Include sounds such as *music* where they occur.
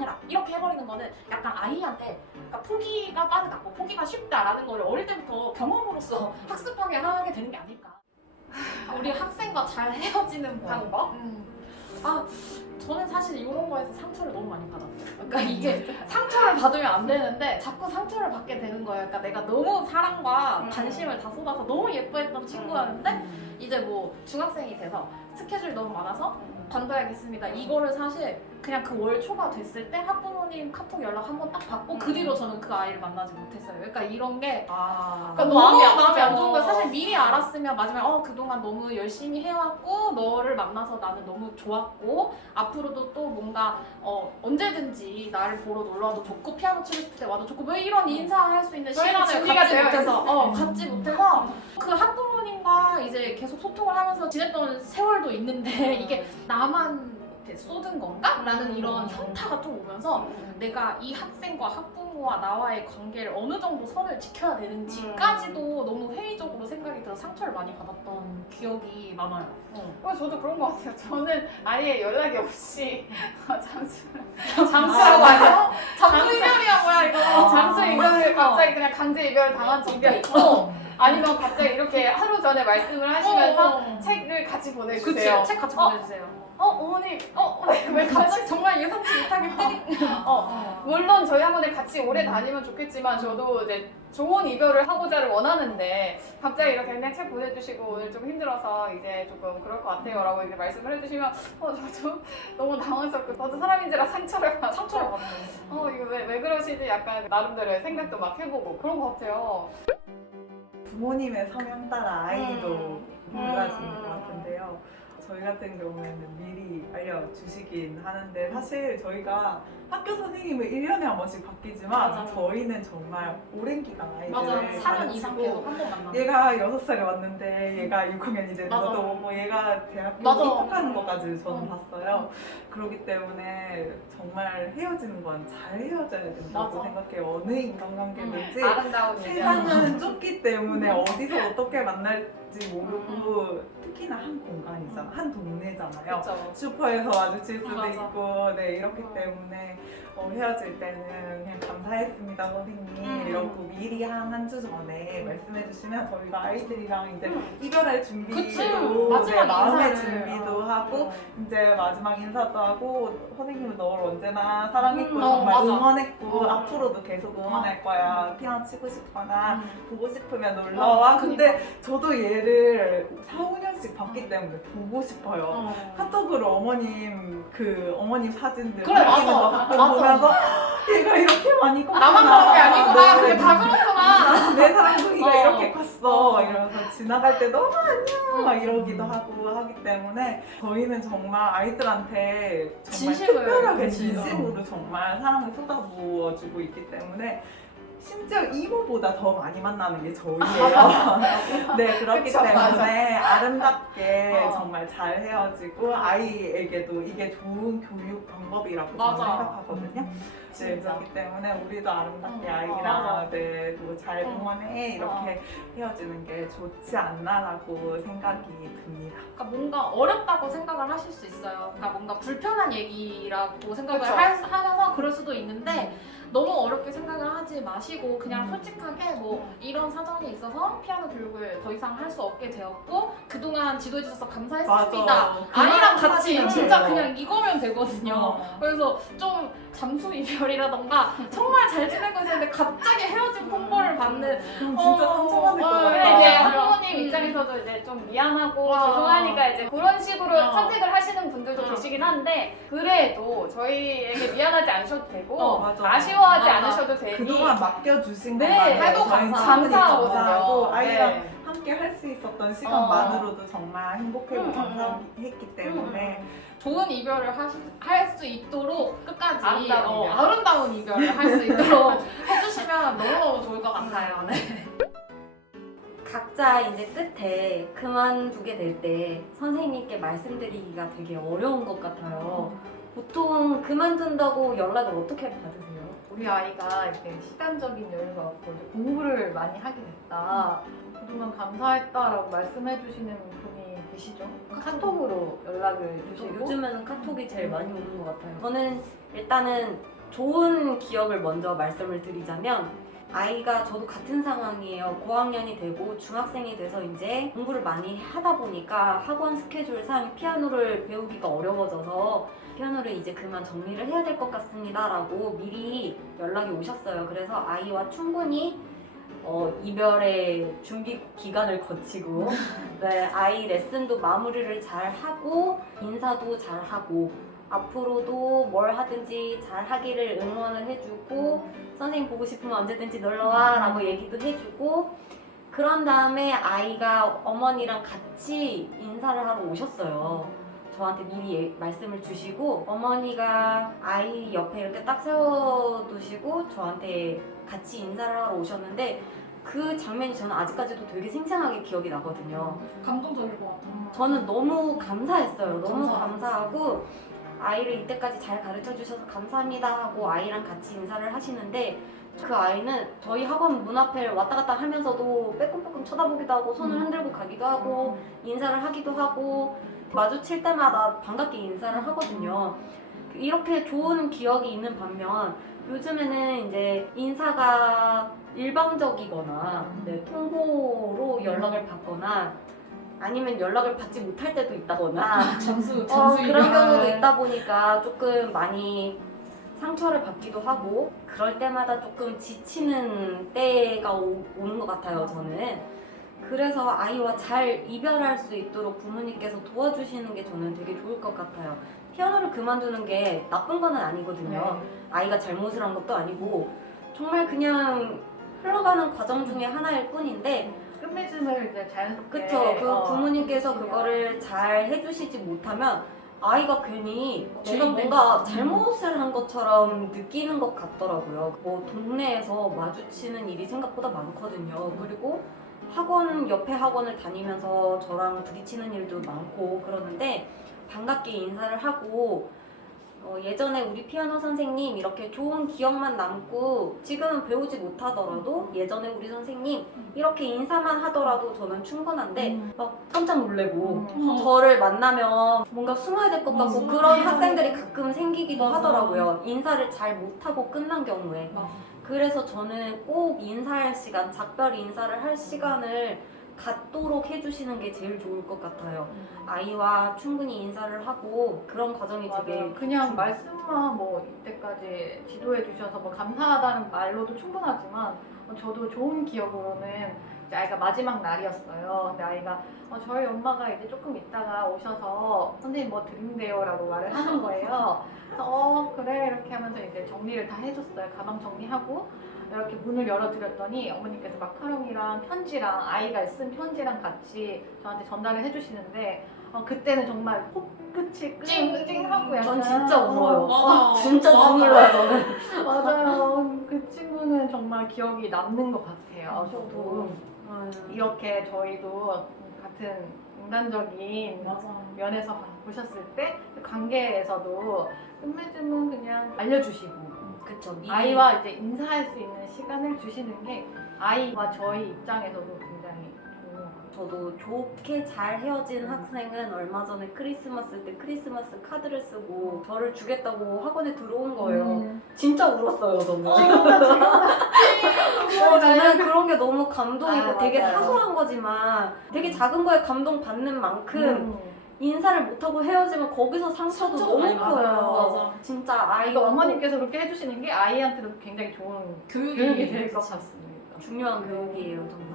해라. 이렇게 해버리는 거는 약간 아이한테 그러니까 포기가 빠르다고 포기가 쉽다라는 거를 어릴 때부터 경험으로서 학습하게 하게 되는 게 아닐까. 우리 학생과 잘 헤어지는 방법? 음. 아 저는 사실 이런 거에서 상처를 너무 많이 받았어요. 그러니까 이게 상처를 받으면 안 되는데 자꾸 상처를 받게 되는 거예요. 그러니까 내가 너무 사랑과 음. 관심을 다 쏟아서 너무 예뻐했던 친구였는데 이제 뭐 중학생이 돼서 스케줄이 너무 많아서 관둬야겠습니다. 이거를 사실 그냥 그 월 초가 됐을 때 학부모님 카톡 연락 한 번 딱 받고 그 음. 뒤로 저는 그 아이를 만나지 못했어요. 그러니까 이런 게 아, 그러니까 너무 마음이 마음이, 안. 좋은 거예요. 사실 미리 알았으면 마지막에 어 그동안 너무 열심히 해왔고 너를 만나서 나는 너무 좋았고 앞으로도 또 뭔가 어 언제든지 나를 보러 놀러 와도 좋고 피아노 치고 싶을 때 와도 좋고 뭐 이런 인사할 수 있는 시간을 준비가 갖지 되어 못해서 어 음. 갖지 못해서 그 학부모님과 이제 계속 소통을 하면서 지냈던 세월도 있는데 이게 나만 이렇게 쏟은 건가? 라는 이런 현타가 좀 오면서 내가 이 학생과 학부모와 나와의 관계를 어느 정도 선을 지켜야 되는지까지도 너무 회의적으로 생각이 들어 상처를 많이 받았던 기억이 많아요. 어. 어, 저도 그런 것 같아요. 저는 아예 연락이 없이 잠수 잠수라고 하죠? 잠수 잠수. 이별이야 뭐야 이거? 잠수 이별을 갑자기 그냥 강제 이별 당한 적도 있고 어. 아니면 갑자기 이렇게 하루 전에 말씀을 하시면서 어. 책을 같이 그치 보내주세요. 책 같이 어. 보내주세요. 어 어머니 어왜왜 갑자기 정말 예상치 못하게 때리. 어 물론 저희 학원에 같이 오래 다니면 좋겠지만 저도 이제 좋은 이별을 하고자를 원하는데 갑자기 이렇게 그냥 책 보내주시고 오늘 좀 힘들어서 이제 조금 그럴 것 같아요라고 이렇게 말씀을 해주시면 어 저도 너무 당황스럽고 저도 사람인지라 상처를 받고 상처를 받는. 어 이거 왜, 왜 그러시지 약간 나름대로의 생각도 막 해보고 그런 것 같아요. 부모님의 성향 따라 아이도 음. 달라지는 음. 것 같은데요. 저희 같은 경우에는 미리 알려주시긴 하는데 사실 저희가 학교 선생님을 1년에 한 번씩 바뀌지만 맞아. 저희는 정말 오랜 기간 아이들을 맞아. 4년 이상 가르치고 계속 한번 만나. 얘가 6살에 왔는데 얘가 6학년이 되는 맞아. 것도 보고 얘가 대학교 맞아. 입학하는 것까지 저는 응. 봤어요. 그렇기 때문에 정말 헤어지는 건 잘 헤어져야 된다고 맞아. 생각해요. 어느 인간관계든지 아름다운 이별. 세상은 좁기 때문에 어디서 어떻게 만날지 모르고 특히나 한 공간이잖아, 한 동네잖아요. 그렇죠. 슈퍼에서 마주칠 수도 맞아. 있고, 네 이렇기 음. 때문에 어, 헤어질 때는 그냥 감사했습니다 선생님 음. 이러고 미리 한 한 주 전에 말씀해 주시면 저희가 아이들이랑 이제 음. 이별할 준비도 그치. 네, 마지막 마음의 인사를. 준비도 하고 어. 이제 마지막 인사도 하고 선생님은 너를 언제나 사랑했고 음, 정말 어, 맞아. 응원했고 음. 앞으로도 계속 응원할 거야 피아노 치고 싶거나 음. 보고 싶으면 놀러와 어, 근데 저도 얘를 4, 5년씩 봤기 때문에 보고 싶어요 어. 카톡으로 어머님 그 어머님 사진들 그래, 맞아. 거 가끔 맞아. 보면서 얘가 이렇게 많이 컸구나 나만 그런 게 아니구나. 네, 그게 네. 다 그렇구나. *laughs* 내 사랑둥이가 어. 이렇게 컸어 어. 이러면서 지나갈 때 너무 안녕 막 음. 이러기도 하고 하기 때문에 저희는 정말 아이들한테 정말 진심을, 특별하게 그치. 진심으로 정말 사랑을 쏟아부어주고 있기 때문에 심지어 이모보다 더 많이 만나는 게 저희예요. *laughs* 네 그렇기 그쵸, 때문에 맞아. 아름답게 어. 정말 잘 헤어지고 아이에게도 이게 좋은 교육 방법이라고 저는 맞아. 생각하거든요. 네, 진짜. 그렇기 때문에 우리도 아름답게 응, 아이랑 맞아. 네, 뭐잘 응. 응원해 이렇게 헤어지는 게 좋지 않나라고 생각이 듭니다. 그러니까 뭔가 어렵다고 생각을 하실 수 있어요. 그러니까 뭔가 불편한 얘기라고 생각을 그쵸. 할- 하면서 그럴 수도 있는데 너무 어렵게 생각을 하지 마시고 그냥 음. 솔직하게 뭐 이런 사정이 있어서 피아노 교육을 더 이상 할 수 없게 되었고 그동안 지도해 주셔서 감사했습니다. 아이랑 같이 진짜. 그냥 이거면 되거든요. 어. 그래서 좀 잠수 이별이라던가 정말 잘 지내고 있었는데 갑자기 헤어진 폰볼을 받는 그럼 진짜 어, 상처받을 것 어, 같아요. 근데 이제 아. 학부모님 음. 입장에서도 이제 좀 미안하고 어. 죄송하니까 이제 그런 식으로 어. 선택을 하시는 분들도 어. 계시긴 한데 그래도 저희에게 미안하지 않으셔도 되고 어, 맞아. 아쉬워하지 맞아. 않으셔도 되니 그동안 맡겨주신 네, 것만으로 해도 감사-. 감사하고 아이랑 네. 함께 할 수 있었던 어. 시간만으로도 정말 행복하고 음, 감사했기 때문에 좋은 이별을 할 수 있도록 끝까지 아름다운 어, 이별. 아름다운 이별을 할 수 있도록 *laughs* 해주시면 너무너무 좋을 것 같아요. 네. 각자 이제 끝에 그만두게 될 때 선생님께 말씀드리기가 되게 어려운 것 같아요. 보통 그만둔다고 연락을 어떻게 받으세요? 우리 아이가 이렇게 시간적인 여유가 없고 이제 공부를 많이 하게 됐다. 그동안 감사했다라고 말씀해 주시는 분이 계시죠? 카톡으로 연락을 주시고 요즘에는 카톡이 제일 많이 오는 것 같아요. 저는 일단은 좋은 기억을 먼저 말씀을 드리자면 아이가 저도 같은 상황이에요. 고학년이 되고 중학생이 돼서 이제 공부를 많이 하다 보니까 학원 스케줄상 피아노를 배우기가 어려워져서 피아노를 이제 그만 정리를 해야 될 것 같습니다라고 미리 연락이 오셨어요. 그래서 아이와 충분히 어, 이별의 준비 기간을 거치고 네, 아이 레슨도 마무리를 잘 하고 인사도 잘 하고 앞으로도 뭘 하든지 잘 하기를 응원을 해주고 선생님 보고 싶으면 언제든지 놀러와 라고 얘기도 해주고 그런 다음에 아이가 어머니랑 같이 인사를 하러 오셨어요. 저한테 미리 예- 말씀을 주시고 어머니가 아이 옆에 이렇게 딱 세워두시고 저한테 같이 인사를 하러 오셨는데 그 장면이 저는 아직까지도 되게 생생하게 기억이 나거든요. 감동적일 것 같아요. 저는 너무 감사했어요. 너무 감사합니다. 감사하고 아이를 이때까지 잘 가르쳐 주셔서 감사합니다 하고 아이랑 같이 인사를 하시는데 그 아이는 저희 학원 문 앞에 왔다 갔다 하면서도 빼꼼빼꼼 쳐다보기도 하고 손을 음. 흔들고 가기도 하고 인사를 하기도 하고 마주칠 때마다 반갑게 인사를 하거든요. 이렇게 좋은 기억이 있는 반면 요즘에는 이제 인사가 일방적이거나 네, 통보로 연락을 받거나 아니면 연락을 받지 못할 때도 있다거나 점수 어, 점수 그런. 경우도 있다 보니까 조금 많이 상처를 받기도 하고 그럴 때마다 조금 지치는 때가 오, 오는 것 같아요 저는 그래서 아이와 잘 이별할 수 있도록 부모님께서 도와주시는 게 저는 되게 좋을 것 같아요 피아노를 그만두는 게 나쁜 건 아니거든요 네. 아이가 잘못을 한 것도 아니고 정말 그냥 흘러가는 과정 중에 하나일 뿐인데 끝맺음을 이제 자연스럽게 그쵸. 그 어, 부모님께서 해주시면 그거를 잘 해주시지 못하면 아이가 괜히 내가 죄인된 뭔가 것. 잘못을 한 것처럼 느끼는 것 같더라고요. 뭐 동네에서 마주치는 일이 생각보다 많거든요. 그리고 학원 옆에 학원을 다니면서 저랑 부딪히는 일도 많고 그러는데 반갑게 인사를 하고 어, 예전에 우리 피아노 선생님 이렇게 좋은 기억만 남고 지금은 배우지 못하더라도 예전에 우리 선생님 이렇게 인사만 하더라도 저는 충분한데 음. 막 깜짝 놀래고 음. 저를 만나면 뭔가 숨어야 될 것 같고 맞아. 그런 학생들이 가끔 생기기도 맞아. 하더라고요. 인사를 잘 못하고 끝난 경우에. 맞아. 그래서 저는 꼭 인사할 시간, 작별 인사를 할 시간을 갖도록 해주시는 게 제일 좋을 것 같아요. 아이와 충분히 인사를 하고 그런 과정이 되게 맞아요. 그냥 말씀만 뭐 이때까지 지도해 주셔서 뭐 감사하다는 말로도 충분하지만 어, 저도 좋은 기억으로는 이제 아이가 마지막 날이었어요. 근데 아이가 어, 저희 엄마가 이제 조금 있다가 오셔서 선생님 뭐 드린대요라고 말을 하는 거예요. 그래서 어 그래 이렇게 하면서 이제 정리를 다 해줬어요. 가방 정리하고 이렇게 문을 열어드렸더니 어머니께서 마카롱이랑 편지랑 아이가 쓴 편지랑 같이 저한테 전달을 해주시는데 어, 그때는 정말 코끝이 찡, 찡하고 약간 전 진짜 울어요. 맞아. 아, 진짜. 눈물 나요 저는. *laughs* 맞아요. 그 친구는 정말 기억이 남는 것 같아요. 저도 이렇게 저희도 같은 인간적인 맞아. 면에서 보셨을 때 관계에서도 끝맺음은 그냥 알려주시고 그쵸. 미리 아이와 이제 인사할 수 있는 시간을 주시는 게 아이와 저희 입장에서도 굉장히. 저도 좋게 잘 헤어진 학생은 얼마 전에 크리스마스 때 크리스마스 카드를 쓰고 저를 주겠다고 학원에 들어온 거예요. 음. 진짜 울었어요, 저는. *laughs* *laughs* 어, 저는 그런 게 너무 감동이고 아, 되게 맞아요. 사소한 거지만 되게 작은 거에 감동 받는 만큼 음. 인사를 못하고 헤어지면 거기서 상처도 너무 많이 커요. 받아요. 맞아. 진짜 이거 아이가 어머님께서 그렇게 해주시는 게 아이한테도 굉장히 좋은 교육이, 교육이 될것 그치. 같습니다. 중요한 교육이에요, 정말.